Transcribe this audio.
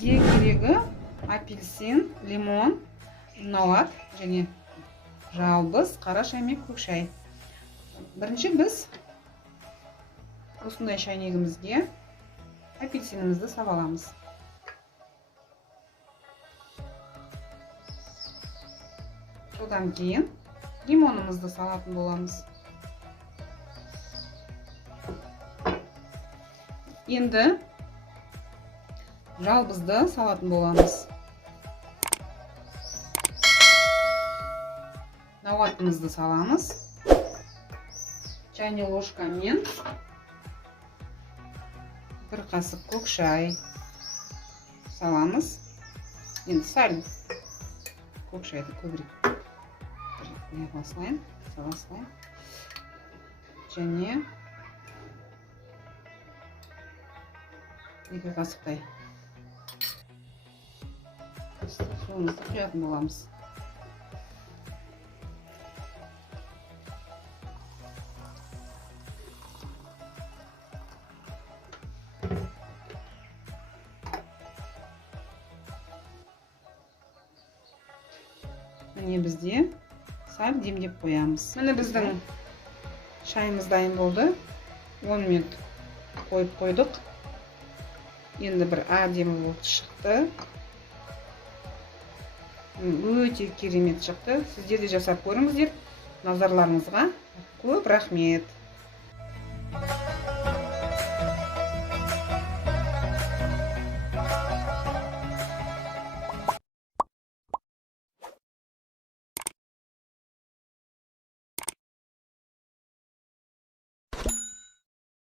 Бізге керегі апельсин, лимон, налат және жалбыз, қара шай мен көк шай. Бірінші біз осындай шайнегімізге апельсинімізді салып аламыз. Содан кейін лимонымызды салатын боламыз. Енді жалбызды салатын боламыз. Налатымызды саламыз. Чайный ложкамен бір қасық көк шай саламыз. Енді сәл көк шайды көбірек саласылайын. Және екі қасықтай суымызды құятын боламыз. Міне бізде сәл демдеп қоямыз. Міне біздің шайымыз дайын болды. 10 минут қойып қойдық. Енді бір әдемі болып шықты. Өте керемет шықты. Сіздер де жасап көріңіздер. Назарларыңызға көп рахмет.